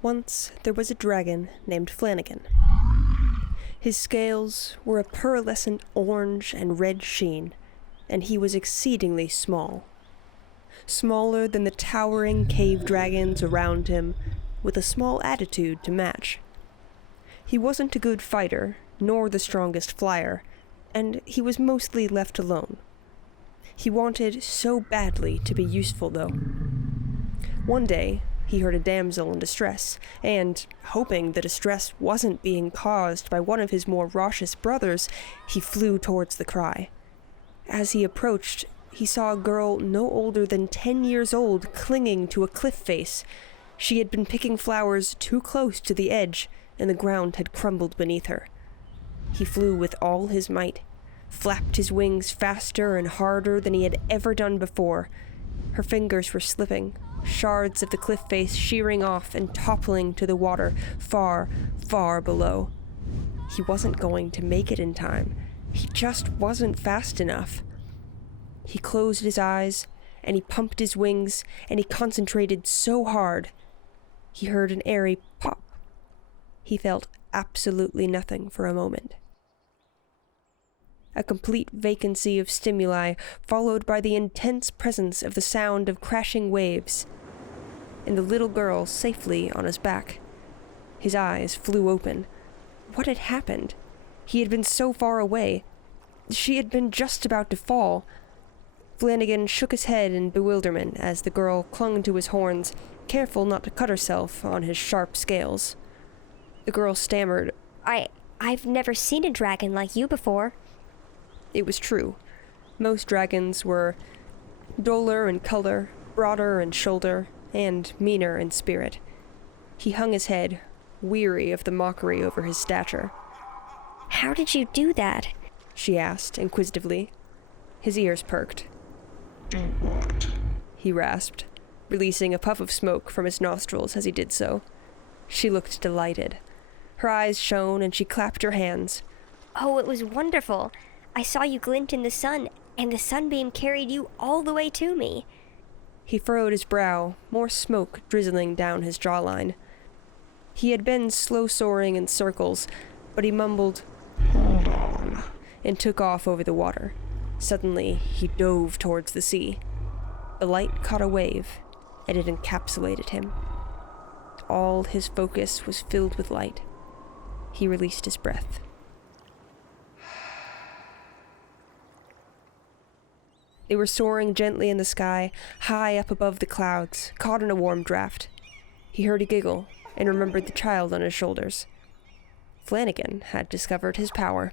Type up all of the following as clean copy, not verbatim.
Once there was a dragon named Flannigan. His scales were a pearlescent orange and red sheen, and he was exceedingly small. Smaller than the towering cave dragons around him, with a small attitude to match. He wasn't a good fighter, nor the strongest flyer, and he was mostly left alone. He wanted so badly to be useful, though. One day, he heard a damsel in distress, and, hoping the distress wasn't being caused by one of his more raucous brothers, he flew towards the cry. As he approached, he saw a girl no older than 10 years old clinging to a cliff face. She had been picking flowers too close to the edge, and the ground had crumbled beneath her. He flew with all his might, flapped his wings faster and harder than he had ever done before. Her fingers were slipping, shards of the cliff face shearing off and toppling to the water far, far below. He wasn't going to make it in time. He just wasn't fast enough. He closed his eyes, and he pumped his wings, and he concentrated so hard. He heard an airy pop. He felt absolutely nothing for a moment. A complete vacancy of stimuli, followed by the intense presence of the sound of crashing waves, and the little girl safely on his back. His eyes flew open. What had happened? He had been so far away. She had been just about to fall. Flannigan shook his head in bewilderment as the girl clung to his horns, careful not to cut herself on his sharp scales. The girl stammered, I've never seen a dragon like you before. It was true. Most dragons were duller in color, broader in shoulder, and meaner in spirit. He hung his head, weary of the mockery over his stature. How did you do that? She asked inquisitively. His ears perked. Do what? He rasped, releasing a puff of smoke from his nostrils as he did so. She looked delighted. Her eyes shone and she clapped her hands. Oh, it was wonderful. I saw you glint in the sun, and the sunbeam carried you all the way to me. He furrowed his brow, more smoke drizzling down his jawline. He had been slow soaring in circles, but he mumbled, Hold on, and took off over the water. Suddenly, he dove towards the sea. The light caught a wave, and it encapsulated him. All his focus was filled with light. He released his breath. They were soaring gently in the sky, high up above the clouds, caught in a warm draft. He heard a giggle and remembered the child on his shoulders. Flannigan had discovered his power,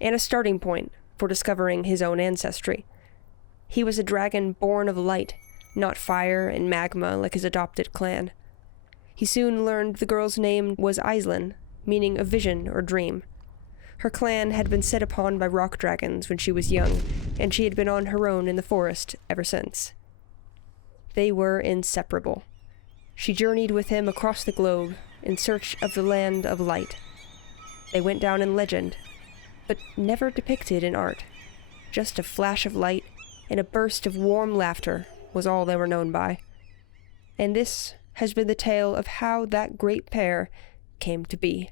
and a starting point for discovering his own ancestry. He was a dragon born of light, not fire and magma like his adopted clan. He soon learned the girl's name was Aislinn, meaning a vision or dream. Her clan had been set upon by rock dragons when she was young, and she had been on her own in the forest ever since. They were inseparable. She journeyed with him across the globe in search of the land of light. They went down in legend, but never depicted in art. Just a flash of light and a burst of warm laughter was all they were known by. And this has been the tale of how that great pair came to be.